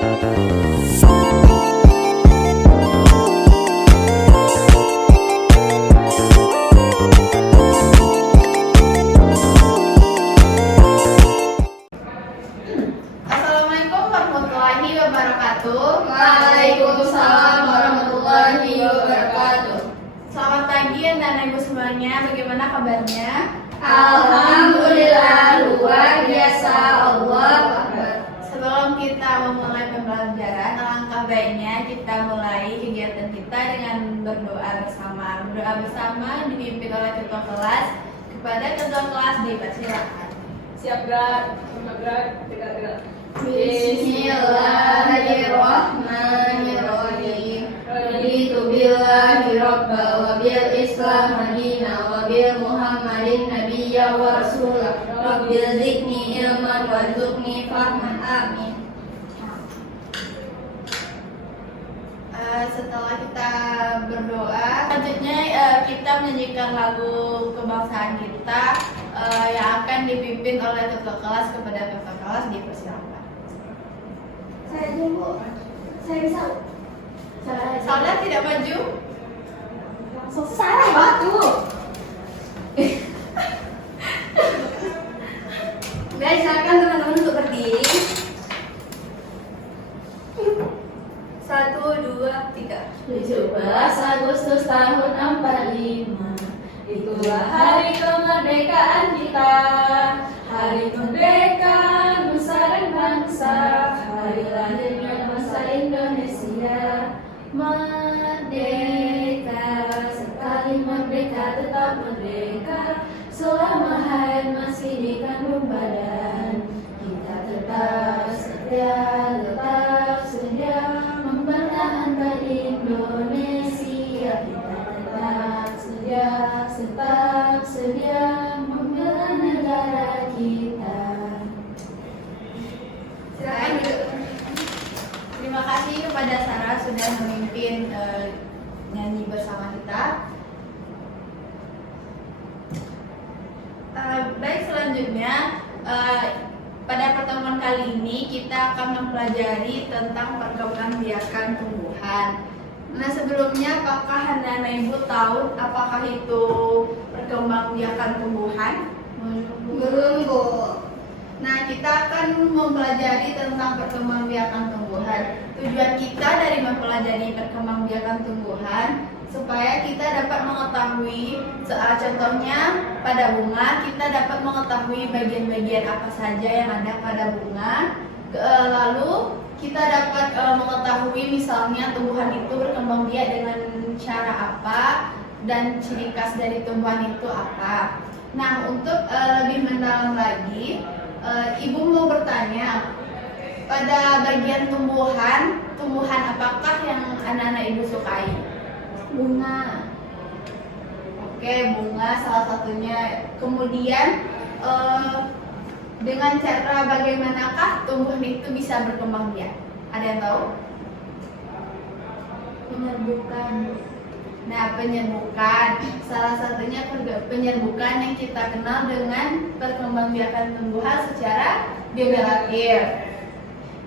Assalamualaikum warahmatullahi wabarakatuh. Waalaikumsalam warahmatullahi wabarakatuh. Selamat pagi anak-anak ibu semuanya. Bagaimana kabarnya? Alhamdulillah luar biasa. Allahu Akbar. Sebelum kita memulai pembelajaran, alangkah baiknya kita mulai kegiatan kita dengan berdoa bersama. Berdoa bersama dipimpin oleh ketua kelas. Kepada ketua kelas dipersilakan. Siap gerak, gerak, tegak. Bismillahirrahmanirrahim. Raditu billahi rabba wa bil islam madina wa bil muhammadin nabiyya wa rasulah. Rabbil zidni ilman warzuqni fahman. Amin. Setelah kita berdoa, selanjutnya kita menyanyikan lagu kebangsaan kita yang akan dipimpin oleh ketua kelas. Kepada ketua kelas dipersilakan. Saya dulu. Saya bisa. Salah tidak maju. Langsung salah batu. Baik, silakan teman-teman untuk berdiri. 1, 2, 3. 17 Agustus tahun 45, itulah hari kemerdekaan kita. Hari merdeka nusa dan bangsa, hari lahirnya bangsa Indonesia. Merdeka, sekali merdeka tetap merdeka. Selama hayat masih di kandung badan, kita tetap setia mempertahankan Indonesia. Kita tetap setia membela negara kita. Silakan duduk. Terima kasih kepada Sarah sudah memimpin nyanyi bersama kita. Baik, selanjutnya pada pertemuan kali ini kita akan mempelajari tentang perkembangbiakan tumbuhan. Nah, sebelumnya apakah anak-anak ibu tahu apakah itu perkembangbiakan tumbuhan? Belum, Bu. Nah, kita akan mempelajari tentang perkembangbiakan tumbuhan. Tujuan kita dari mempelajari perkembangbiakan tumbuhan supaya kita dapat mengetahui, contohnya pada bunga, kita dapat mengetahui bagian-bagian apa saja yang ada pada bunga. Lalu kita dapat mengetahui misalnya tumbuhan itu berkembang biak dengan cara apa dan ciri khas dari tumbuhan itu apa. Nah, untuk lebih mendalam lagi, Ibu mau bertanya, pada bagian tumbuhan apakah yang anak-anak Ibu sukai? Bunga. Oke, bunga salah satunya. Kemudian dengan cara bagaimanakah tumbuhan itu bisa berkembang biak? Ada yang tahu? Penyerbukan. Nah, penyerbukan salah satunya penyerbukan yang kita kenal dengan perkembangbiakan tumbuhan secara generatif.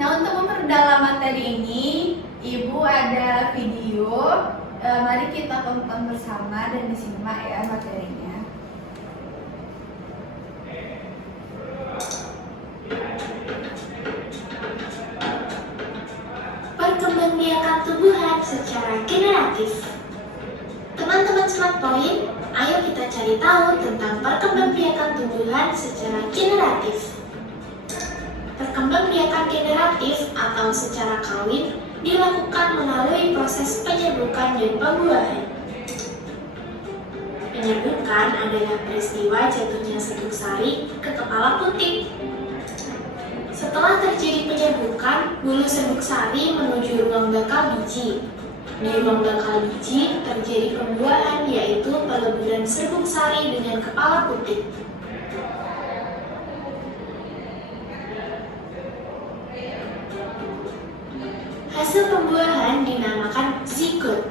Nah, untuk memperdalam materi ini, Ibu ada video. Mari kita tonton bersama dan disimak ya materinya. Perkembangbiakan tumbuhan secara generatif. Teman-teman Smart Point, ayo kita cari tahu tentang perkembangbiakan tumbuhan secara generatif. Perkembangbiakan generatif atau secara kawin dilakukan melalui proses penyerbukan dan pembuahan. Penyerbukan adalah peristiwa jatuhnya serbuk sari ke kepala putik. Setelah terjadi penyerbukan, bulu serbuk sari menuju ruang bakal biji. Di ruang bakal biji terjadi pembuahan, yaitu peleburan serbuk sari dengan kepala putik. Hasil pembuahan dinamakan zigot.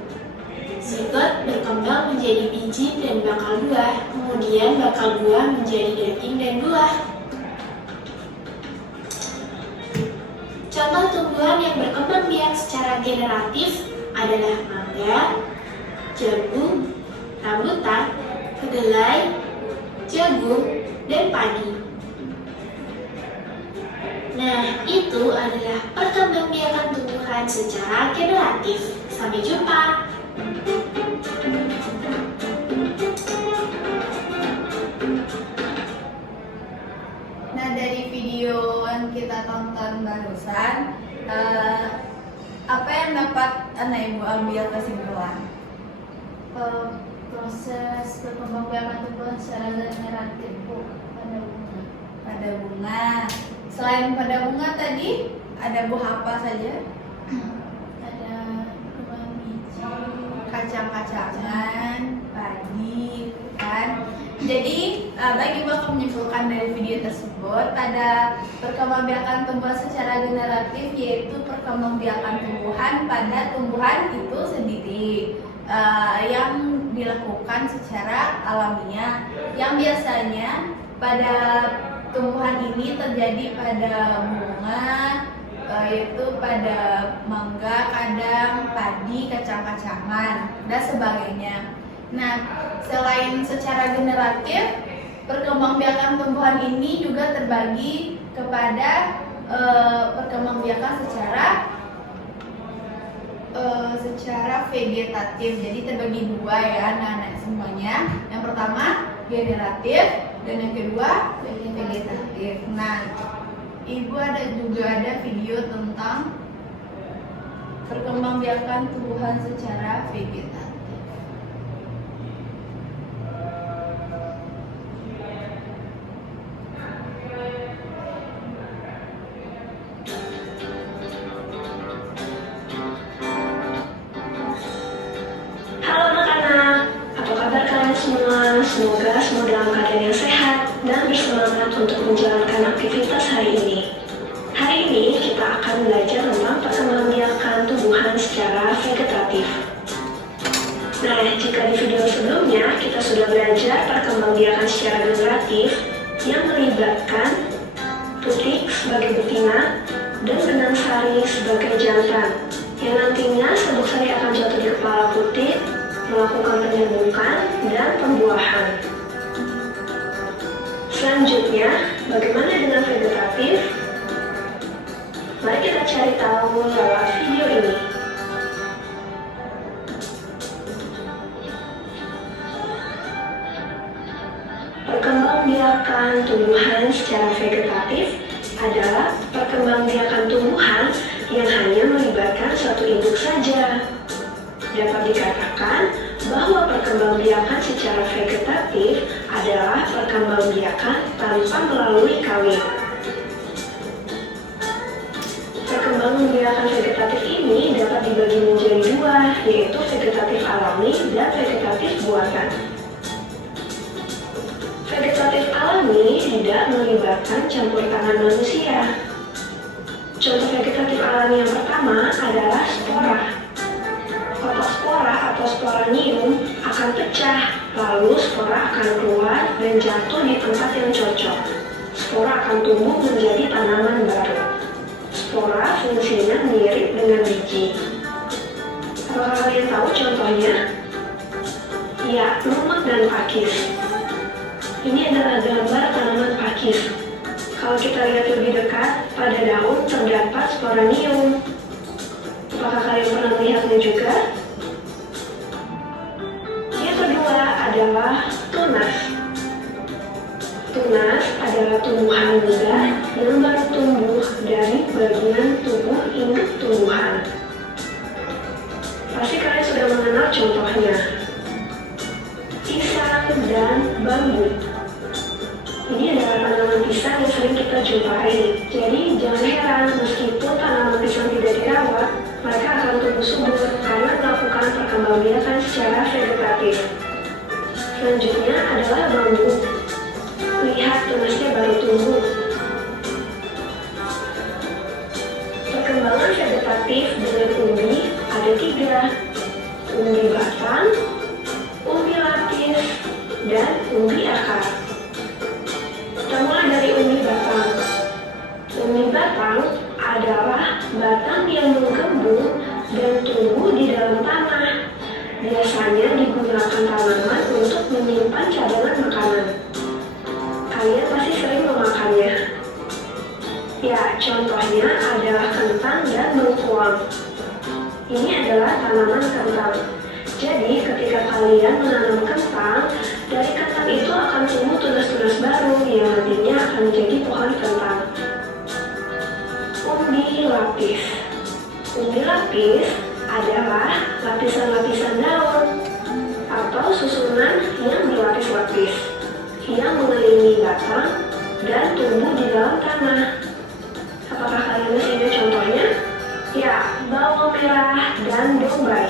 Zigot berkembang menjadi biji dan bakal buah, kemudian bakal buah menjadi daging dan buah. Contoh tumbuhan yang berkembang biak secara generatif adalah mangga, jagung, rambutan, kedelai, jagung, dan padi. Nah, itu adalah perkembangbiakan tumbuhan secara generatif. Sampai jumpa. Nah, dari video yang kita tonton barusan, apa yang dapat anak ibu ambil kesimpulan? Proses perkembangbiakan tumbuhan secara generatif Bu pada bunga. Pada bunga. Selain pada bunga tadi, ada buah apa saja? Ada kembang biji. Kacang-kacangan, padi, kan? Jadi, bagi Bapak menyimpulkan dari video tersebut, pada perkembangbiakan tumbuhan secara generatif yaitu perkembangbiakan tumbuhan pada tumbuhan itu sendiri yang dilakukan secara alamiah, yang biasanya pada tumbuhan ini terjadi pada bunga, yaitu pada mangga, kadang, padi, kacang-kacangan, dan sebagainya. Nah, selain secara generatif, perkembangbiakan tumbuhan ini juga terbagi kepada perkembangbiakan secara vegetatif. Jadi terbagi dua ya anak-anak semuanya. Yang pertama generatif dan yang kedua vegetatif. Nah, ibu juga ada video tentang perkembangbiakan tumbuhan secara vegetatif. Halo anak-anak, apa kabar kalian semua? Semoga semua dalam keadaan yang sehat dan bersemangat untuk menjalankan aktivitas hari ini. Hari ini kita akan belajar tentang perkembangbiakan tumbuhan secara vegetatif. Nah, jika di video sebelumnya kita sudah belajar perkembangbiakan secara generatif yang melibatkan putik sebagai betina dan benang sari sebagai jantan, yang nantinya sabuk sari akan jatuh di kepala putik, melakukan penyembuhan dan pembuahan. Selanjutnya, bagaimana dengan vegetatif? Mari kita cari tahu lewat video ini. Perkembangbiakan tumbuhan secara vegetatif adalah perkembangbiakan tumbuhan yang hanya melibatkan satu induk saja. Dapat dikatakan bahwa perkembangbiakan secara vegetatif adalah perkembangbiakan tanpa melalui kawin. Perkembangbiakan vegetatif ini dapat dibagi menjadi dua, yaitu vegetatif alami dan vegetatif buatan. Vegetatif alami tidak melibatkan campur tangan manusia. Contoh vegetatif alami yang pertama adalah spora. Kotak spora atau sporanium akan pecah, lalu spora akan keluar dan jatuh di tempat yang cocok. Spora akan tumbuh menjadi tanaman baru. Spora fungsinya mirip dengan biji. Apakah kalian tahu contohnya? Ya, lumak dan pakis. Ini adalah gambar tanaman pakis. Kalau kita lihat lebih dekat, pada daun terdapat sporanium. Apakah kalian pernah melihatnya juga? Yang kedua adalah tunas. Tunas adalah tumbuhan muda yang baru tumbuh dari bagian tubuh induk tumbuhan. Pasti kalian sudah mengenal contohnya. Pisang dan bambu. Ini adalah tanaman pisang yang sering kita jumpai. Jadi jangan heran meskipun tanaman pisang tidak dirawat, mereka akan tumbuh subur karena melakukan perkembangbiakan secara vegetatif. Selanjutnya adalah bambu. Lihat tunasnya baru tumbuh. Perkembangan vegetatif dengan umbi ada tiga: umbi batang, umbi lapis, dan umbi akar. Kita mulai dari umbi batang. Umbi batang adalah batang yang menggembung dan tumbuh di dalam tanah. Biasanya digunakan tanaman untuk menyimpan cadangan makanan. Kalian pasti sering memakannya. Ya, contohnya adalah kentang dan bengkuang. Ini adalah tanaman kentang. Jadi, ketika kalian menanam kentang, dari kentang itu akan tumbuh tunas-tunas baru yang nantinya akan menjadi pohon kentang. Umbi lapis. Umbi lapis adalah lapisan-lapisan daun atau susunan yang berlapis-lapis yang mengelilingi batang dan tumbuh di dalam tanah. Apakah kalian masih ingat contohnya? Ya, bawang merah dan bombay.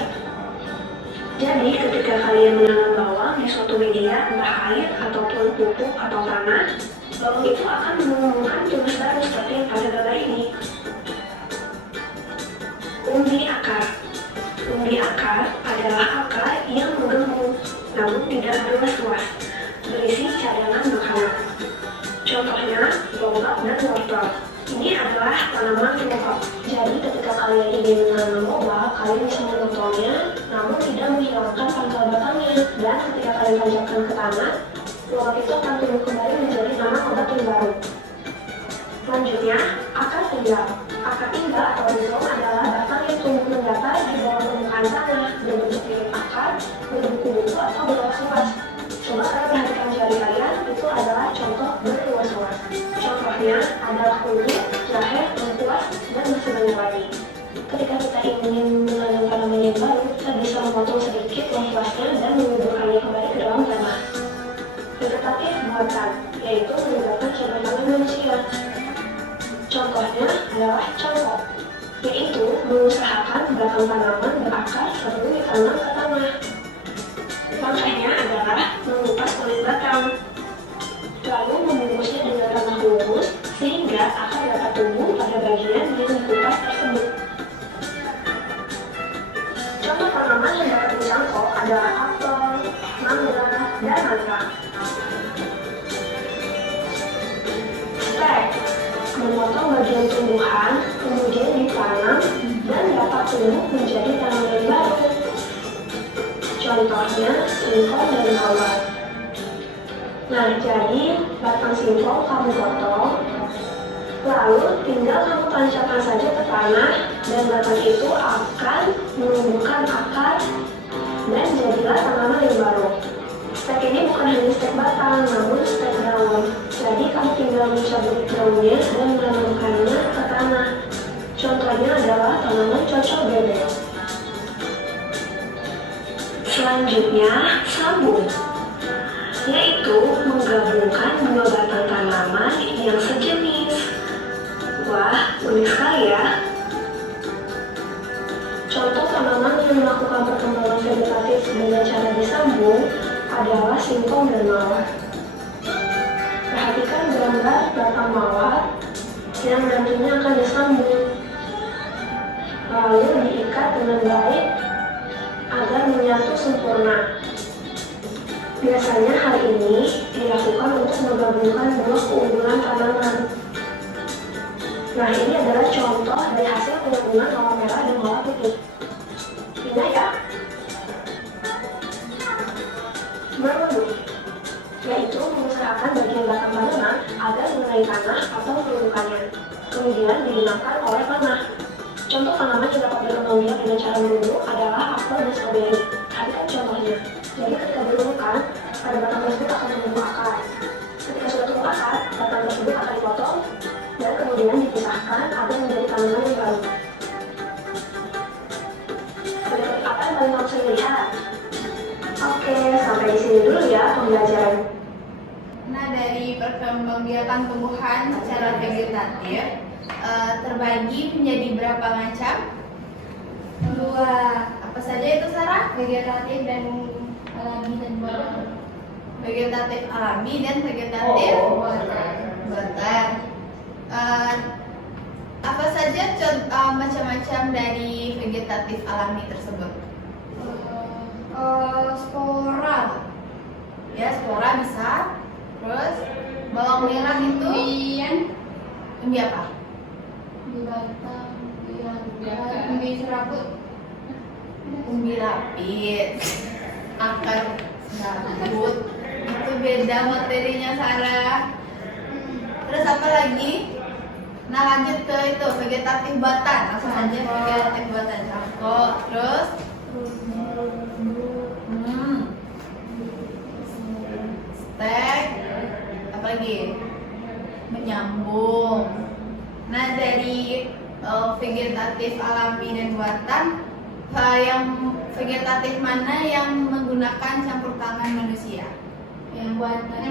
Jadi ketika kalian menanam bawang di suatu media, entah air ataupun pupuk atau tanah, bawang itu akan menumbuhkan tunas baru seperti yang pada gambar ini. Umbi akar. Umbi akar adalah akar yang menggembung, namun tidak luas-luas, berisi cadangan makanan. Contohnya, lobak dan wortel. Ini adalah tanaman lobak. Jadi ketika kalian ingin menanam lobak, kalian bisa memotongnya, namun tidak menghilangkan pangkal batangnya. Dan ketika kalian tancapkan ke tanah, lobak itu akan tumbuh kembali menjadi tanaman lobak yang baru. Selanjutnya, akar tinggal. Akar tinggal atau rizom adalah batang yang tumbuh mendatar di bawah permukaan tanah, berbentuk mirip akar, berbuku-buku atau berluas-luas. Coba kalian perhatikan jari kalian, itu adalah contoh berluas-luas. Contohnya adalah kunyit, jahe, lengkuas, dan masih banyak lagi. Ketika kita ingin menanam tanaman yang baru, kita bisa memotong sedikit luas-luasnya dan menguburkannya kembali ke dalam tanah. Vegetatif buatan, yaitu meninggalkan cabang tangan manusia. Contohnya adalah congkok, yaitu mengusahakan batang tanaman berakar sebelum ditanam ke tanah. Langkahnya adalah mengupas kulit batang, lalu membungkusnya dengan tanah humus sehingga akar dapat tumbuh pada bagian yang dikupas tersebut. Contoh tanaman yang dapat dicangkok adalah apel, mangga, dan nangka. Stek, memotong bagian tumbuhan, kemudian ditanam dan dapat tumbuh menjadi tanaman baru. Contohnya singkong dan mawar. Nah, jadi batang singkong kamu potong, lalu tinggal kamu tancapkan saja ke tanah dan batang itu akan menumbuhkan akar dan jadilah tanaman yang baru. Stek ini bukan hanya stek batang, namun stek daun. Jadi kamu tinggal mencabut daunnya dan menanamkannya ke tanah. Contohnya adalah tanaman cocok bebek. Selanjutnya, sambung, yaitu menggabungkan dua batang tanaman yang sejenis. Wah, unik sekali ya. Contoh tanaman yang melakukan perkembangan vegetatif dengan cara disambung adalah singkong dan mawar. Perhatikan gambar batang mawar yang nantinya akan disambung, lalu diikat dengan baik agar menyatu sempurna. Biasanya hal ini dilakukan untuk menggabungkan dua keunggulan tanaman. Nah, ini adalah contoh dari hasil penggabungan bawang merah dan bawang putih. Ingat ya? Berwudu, yaitu mengusahakan bagian batang tanaman agar mengenai tanah atau menumbuhkannya, kemudian digunakan oleh tanah. Contoh tanaman yang dapat berkembang biak dengan cara berwudu adalah apel dan stroberi. Perhatikan contohnya. Jadi ketika berumbukan, pada batang tersebut akan tumbuh akar. Ketika sudah tumbuh akar, batang tersebut akan dipotong dan kemudian dipisahkan agar menjadi tanaman yang baru. Bentuk apa yang paling kamu sering lihat? Oke, sampai di sini dulu ya pembelajaran. Nah, dari perkembangbiakan tumbuhan secara vegetatif terbagi menjadi berapa macam? Dua, Apa saja itu, Sarah? vegetatif dan alami dan buatan. Vegetatif alami dan vegetatif buatan. Apa saja macam-macam dari vegetatif alami tersebut? Spora, Ya, spora bisa. Terus bawang merah itu umbi umbi apa? di batang, di Umbi serabut. Umbi lapis, akar serabut, itu beda materinya Sarah. Terus apa lagi? Nah lanjut ke itu vegetatif batan, langsung aja vegetatif batan cangkok. Terus stek, apa lagi? Menyambung. Nah dari vegetatif alami dan buatan, yang vegetatif mana yang menggunakan campur tangan manusia? Yang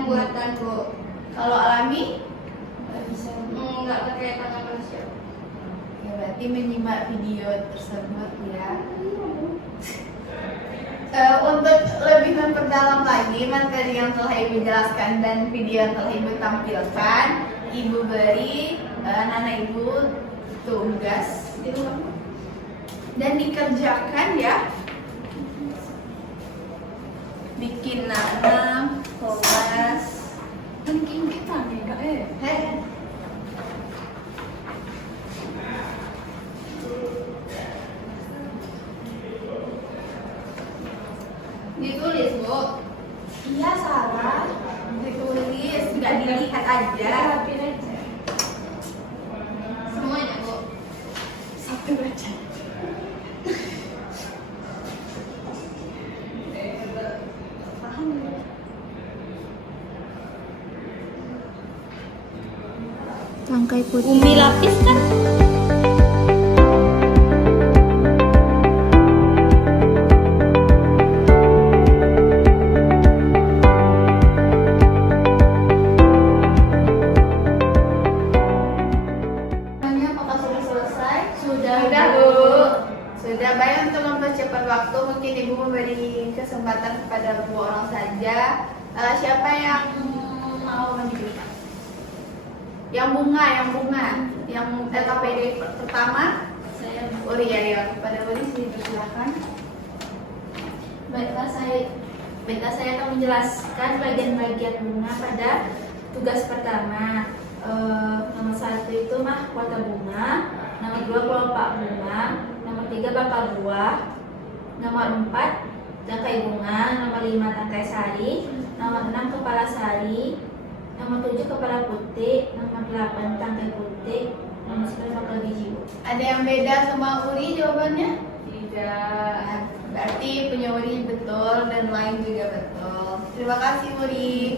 buatan Bu. Kalau alami? Nggak bisa. Nggak pakai tangan manusia. Ya berarti menyimak video tersebut ya. Untuk lebih memperdalam lagi materi yang telah Ibu jelaskan dan video yang telah Ibu tampilkan, Ibu beri anak-anak Ibu tugas di rumah dan dikerjakan ya. Bikin nanam, kolas, Mungkin kita nih Kak. ditulis Bu. Iya Sarah, ditulis, nggak dilihat aja. Rapin aja. Semuanya Bu. Satu baca. Paham ya? Tangkai putih. Umbi lapis kan? Apakah sudah selesai? Sudah, Bu. Sudah. Baik, untuk mempercepat waktu mungkin Ibu memberi kesempatan kepada 2 orang saja. Siapa yang mau menunjukkan? Yang bunga, yang LKPD pertama. Saya Uri ya, kepada Uri silakan. Baiklah, saya akan menjelaskan bagian-bagian bunga pada tugas pertama. Nomor 1 itu mahkota bunga, nomor 2 kelopak bunga, nomor 3 bakal buah, nomor 4 tangkai bunga, nomor 5 tangkai sari, nomor 6 kepala sari, nomor 7 kepala putih, nomor 8 tangkai putih, nomor 9 bakal biji Bu. Ada yang beda sama Uri jawabannya? Tidak. Berarti punya Uri betul dan lain juga betul. Terima kasih Uri.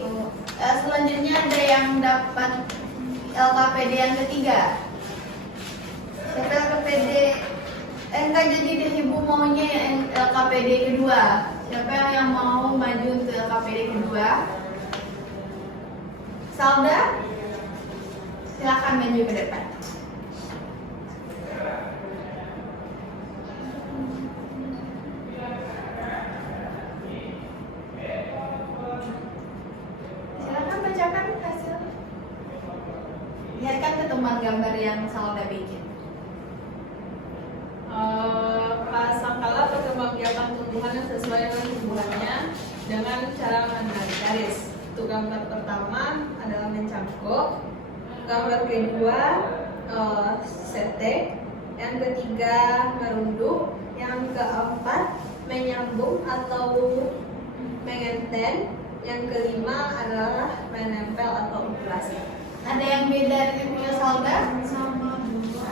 Selanjutnya ada yang dapat LKPD yang ketiga. Siapa LKPD? Enggak, jadi deh Ibu maunya yang LKPD kedua. Siapa yang mau maju untuk LKPD kedua? Salda? Silakan maju ke depan. Silakan bacakan hasil. Lihatkan ke teman gambar yang Salda bikin. Prasangkala perkembangbiakan tumbuhan yang sesuai dengan tumbuhannya dengan cara menarik garis. Untuk gambar pertama adalah mencangkok, gambar kedua sete, yang ketiga merunduk, yang keempat menyambung atau mengenten, yang kelima adalah menempel atau operasi. Ada yang beda dari punya Salda? Sama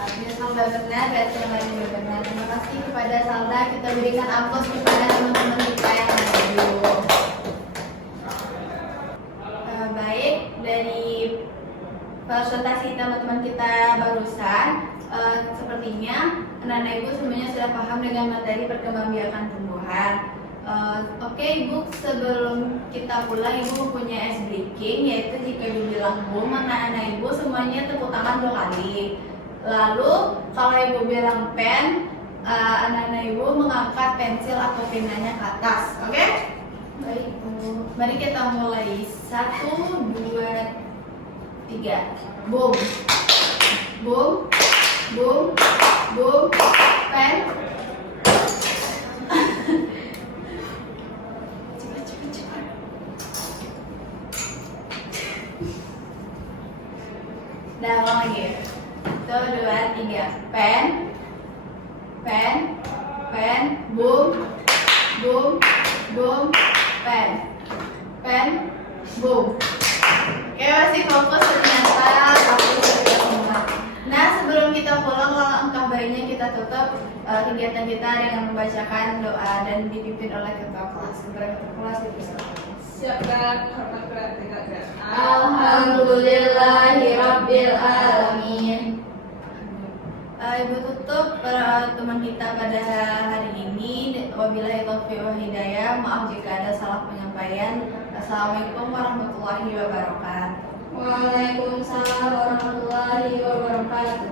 Punya Salda benar, berarti yang lain juga benar. Terima kasih kepada Salda. Kita berikan aplaus kepada teman-teman kita yang maju. Baik, dari presentasi teman-teman kita barusan, sepertinya anak-anak Ibu semuanya sudah paham dengan materi perkembangbiakan tumbuhan. Oke Ibu, sebelum kita pulang Ibu mempunyai ice breaking, yaitu jika dibilang boom, anak-anak Ibu semuanya tepuk tangan 2 kali. Lalu kalau Ibu bilang pen, anak-anak Ibu mengangkat pensil atau penanya ke atas. Oke? Baik Bu. Mari kita mulai. 1, 2, 3. Boom. Boom. Boom. Boom. Pen. Cepat. Dah, ulang lagi. 1, 2, 3. Pen. pen, boom, boom, boom, pen, boom. Oke, masih fokus ternyata aku sudah semua. Nah, sebelum kita pulang, langkah baiknya kita tutup kegiatan kita dengan membacakan doa dan dipimpin oleh ketua kelas. Ketua kelas dipersilakan. Siapkan hormat keras. Alhamdulillahirabbil alamin. Ibu tutup teman kita pada hari ini. Wabillahi taufiq wal hidayah. Maaf jika ada salah penyampaian. Assalamualaikum warahmatullahi wabarakatuh. Waalaikumsalam warahmatullahi wabarakatuh.